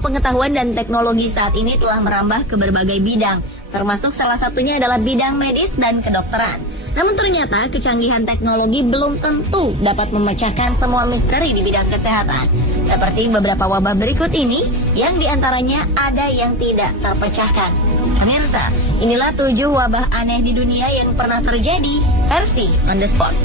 Ilmu pengetahuan dan teknologi saat ini telah merambah ke berbagai bidang, termasuk salah satunya adalah bidang medis dan kedokteran. Namun ternyata kecanggihan teknologi belum tentu dapat memecahkan semua misteri di bidang kesehatan. Seperti beberapa wabah berikut ini, yang diantaranya ada yang tidak terpecahkan. Pemirsa, inilah 7 wabah aneh di dunia yang pernah terjadi, versi On The Spot.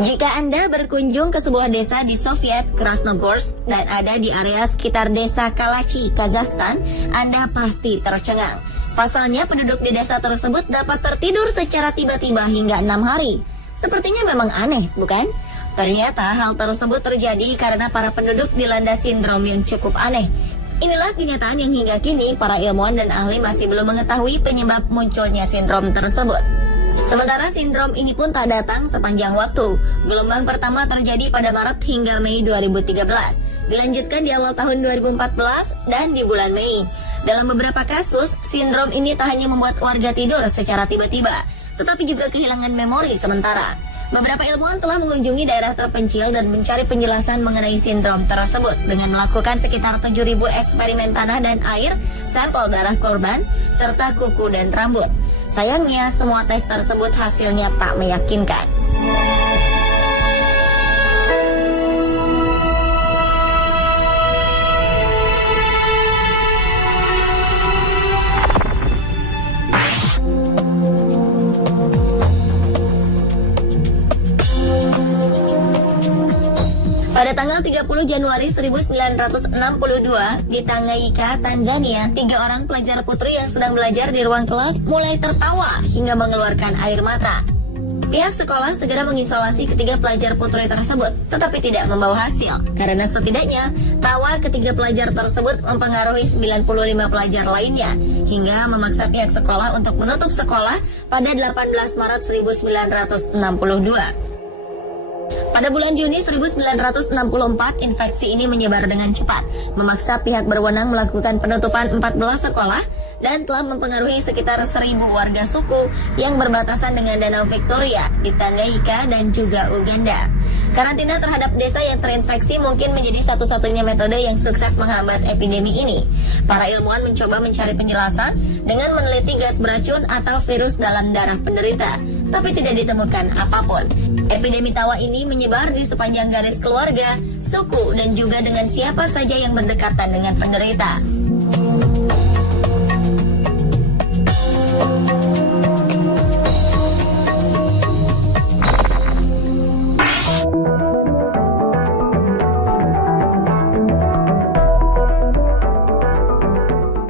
Jika Anda berkunjung ke sebuah desa di Soviet Krasnogorsk dan ada di area sekitar desa Kalachi, Kazakhstan, Anda pasti tercengang. Pasalnya penduduk di desa tersebut dapat tertidur secara tiba-tiba hingga 6 hari. Sepertinya memang aneh, bukan? Ternyata hal tersebut terjadi karena para penduduk dilanda sindrom yang cukup aneh. Inilah kenyataan yang hingga kini para ilmuwan dan ahli masih belum mengetahui penyebab munculnya sindrom tersebut. Sementara sindrom ini pun tak datang sepanjang waktu. Gelombang pertama terjadi pada Maret hingga Mei 2013. Dilanjutkan di awal tahun 2014 dan di bulan Mei. Dalam beberapa kasus, sindrom ini tak hanya membuat warga tidur secara tiba-tiba, tetapi juga kehilangan memori sementara. Beberapa ilmuwan telah mengunjungi daerah terpencil dan mencari penjelasan mengenai sindrom tersebut dengan melakukan sekitar 7.000 eksperimen tanah dan air, sampel darah korban, serta kuku dan rambut. Sayangnya, semua tes tersebut hasilnya tak meyakinkan. Pada tanggal 30 Januari 1962, di Tanganyika, Tanzania, 3 orang pelajar putri yang sedang belajar di ruang kelas mulai tertawa hingga mengeluarkan air mata. Pihak sekolah segera mengisolasi ketiga pelajar putri tersebut, tetapi tidak membawa hasil, karena setidaknya tawa ketiga pelajar tersebut mempengaruhi 95 pelajar lainnya, hingga memaksa pihak sekolah untuk menutup sekolah pada 18 Maret 1962. Pada bulan Juni 1964, infeksi ini menyebar dengan cepat, memaksa pihak berwenang melakukan penutupan 14 sekolah dan telah mempengaruhi sekitar 1.000 warga suku yang berbatasan dengan Danau Victoria di Tanganyika dan juga Uganda. Karantina terhadap desa yang terinfeksi mungkin menjadi satu-satunya metode yang sukses menghambat epidemi ini. Para ilmuwan mencoba mencari penjelasan dengan meneliti gas beracun atau virus dalam darah penderita, tapi tidak ditemukan apapun. Epidemi tawa ini menyebar di sepanjang garis keluarga, suku, dan juga dengan siapa saja yang berdekatan dengan penderita.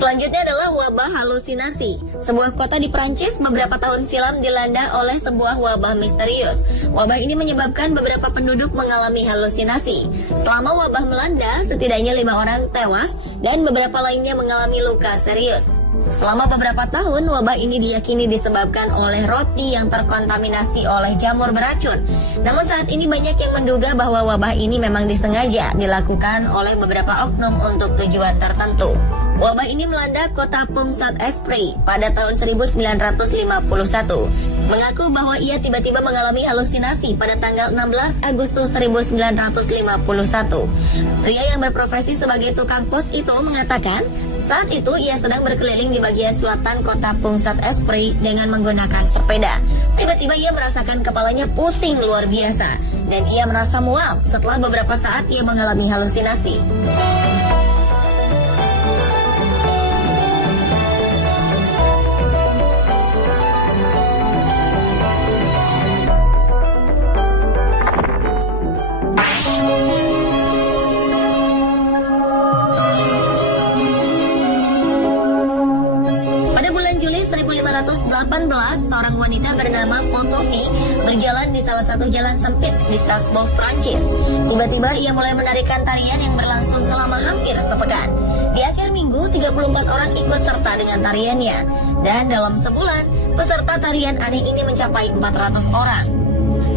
Selanjutnya adalah wabah halusinasi. Sebuah kota di Prancis beberapa tahun silam dilanda oleh sebuah wabah misterius. Wabah ini menyebabkan beberapa penduduk mengalami halusinasi. Selama wabah melanda, setidaknya 5 orang tewas dan beberapa lainnya mengalami luka serius. Selama beberapa tahun, wabah ini diyakini disebabkan oleh roti yang terkontaminasi oleh jamur beracun. Namun saat ini banyak yang menduga bahwa wabah ini memang disengaja dilakukan oleh beberapa oknum untuk tujuan tertentu. Wabah ini melanda kota Pointe-à-Pitre pada tahun 1951. Mengaku bahwa ia tiba-tiba mengalami halusinasi pada tanggal 16 Agustus 1951. Pria yang berprofesi sebagai tukang pos itu mengatakan, saat itu ia sedang berkeliling di bagian selatan kota Pointe-à-Pitre dengan menggunakan sepeda. Tiba-tiba ia merasakan kepalanya pusing luar biasa dan ia merasa mual. Setelah beberapa saat ia mengalami halusinasi. Juli 1518, seorang wanita bernama Fotovi berjalan di salah satu jalan sempit di Strasbourg, Prancis. Tiba-tiba ia mulai menarikan tarian yang berlangsung selama hampir sepekan. Di akhir minggu, 34 orang ikut serta dengan tariannya. Dan dalam sebulan, peserta tarian aneh ini mencapai 400 orang.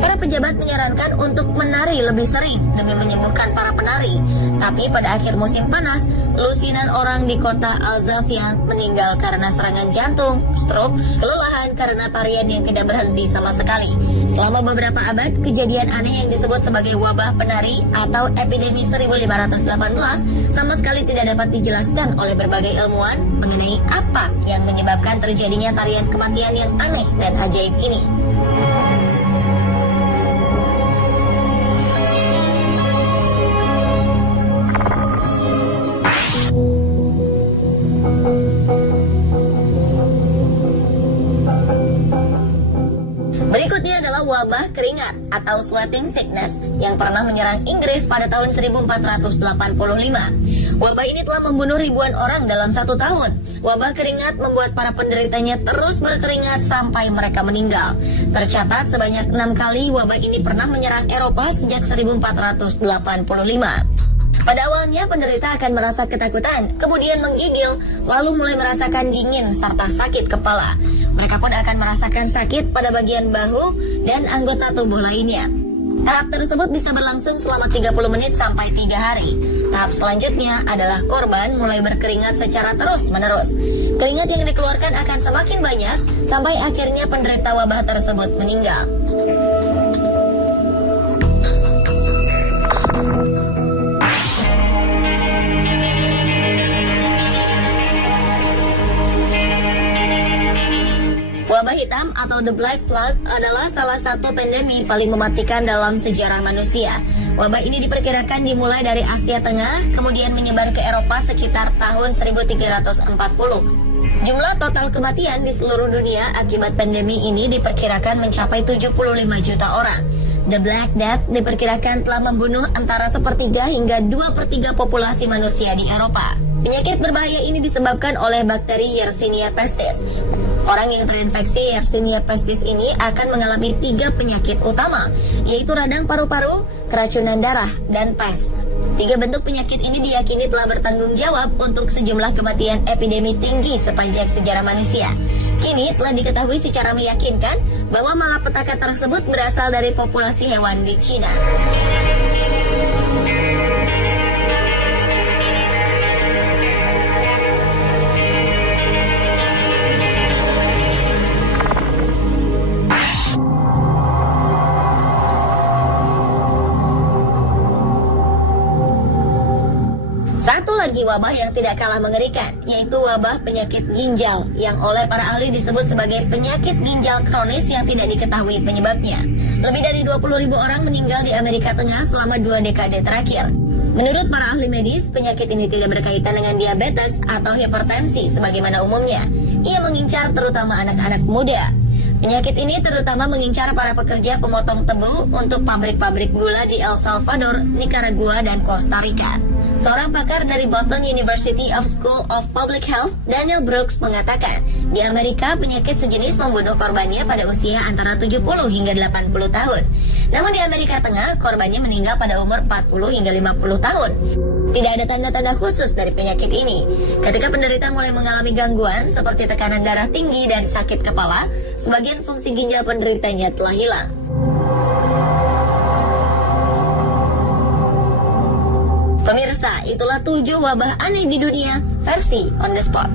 Para pejabat menyarankan untuk menari lebih sering demi menyembuhkan para penari. Tapi pada akhir musim panas, lusinan orang di kota Alsacia meninggal karena serangan jantung, stroke, kelelahan karena tarian yang tidak berhenti sama sekali. Selama beberapa abad, kejadian aneh yang disebut sebagai wabah penari atau epidemi 1518 sama sekali tidak dapat dijelaskan oleh berbagai ilmuwan mengenai apa yang menyebabkan terjadinya tarian kematian yang aneh dan ajaib ini. Berikutnya adalah wabah keringat atau sweating sickness yang pernah menyerang Inggris pada tahun 1485. Wabah ini telah membunuh ribuan orang dalam 1 tahun. Wabah keringat membuat para penderitanya terus berkeringat sampai mereka meninggal. Tercatat sebanyak 6 kali wabah ini pernah menyerang Eropa sejak 1485. Pada awalnya penderita akan merasa ketakutan, kemudian menggigil, lalu mulai merasakan dingin serta sakit kepala. Mereka pun akan merasakan sakit pada bagian bahu dan anggota tubuh lainnya. Tahap tersebut bisa berlangsung selama 30 menit sampai 3 hari. Tahap selanjutnya adalah korban mulai berkeringat secara terus-menerus. Keringat yang dikeluarkan akan semakin banyak sampai akhirnya penderita wabah tersebut meninggal. Wabah hitam atau The Black Plague adalah salah satu pandemi paling mematikan dalam sejarah manusia. Wabah ini diperkirakan dimulai dari Asia Tengah, kemudian menyebar ke Eropa sekitar tahun 1340. Jumlah total kematian di seluruh dunia akibat pandemi ini diperkirakan mencapai 75 juta orang. The Black Death diperkirakan telah membunuh antara 1/3 hingga 2/3 populasi manusia di Eropa. Penyakit berbahaya ini disebabkan oleh bakteri Yersinia pestis. Orang yang terinfeksi Yersinia pestis ini akan mengalami 3 penyakit utama, yaitu radang paru-paru, keracunan darah, dan pes. 3 bentuk penyakit ini diyakini telah bertanggung jawab untuk sejumlah kematian epidemi tinggi sepanjang sejarah manusia. Kini telah diketahui secara meyakinkan bahwa malapetaka tersebut berasal dari populasi hewan di Cina. Satu lagi wabah yang tidak kalah mengerikan, yaitu wabah penyakit ginjal yang oleh para ahli disebut sebagai penyakit ginjal kronis yang tidak diketahui penyebabnya. Lebih dari 20.000 orang meninggal di Amerika Tengah selama 2 dekade terakhir. Menurut para ahli medis, penyakit ini tidak berkaitan dengan diabetes atau hipertensi sebagaimana umumnya. Ia mengincar terutama anak-anak muda. Penyakit ini terutama mengincar para pekerja pemotong tebu untuk pabrik-pabrik gula di El Salvador, Nicaragua, dan Costa Rica. Seorang pakar dari Boston University of School of Public Health, Daniel Brooks, mengatakan, di Amerika penyakit sejenis membunuh korbannya pada usia antara 70 hingga 80 tahun. Namun di Amerika Tengah, korbannya meninggal pada umur 40 hingga 50 tahun. Tidak ada tanda-tanda khusus dari penyakit ini. Ketika penderita mulai mengalami gangguan seperti tekanan darah tinggi dan sakit kepala, sebagian fungsi ginjal penderitanya telah hilang. Pemirsa, itulah 7 wabah aneh di dunia versi On The Spot.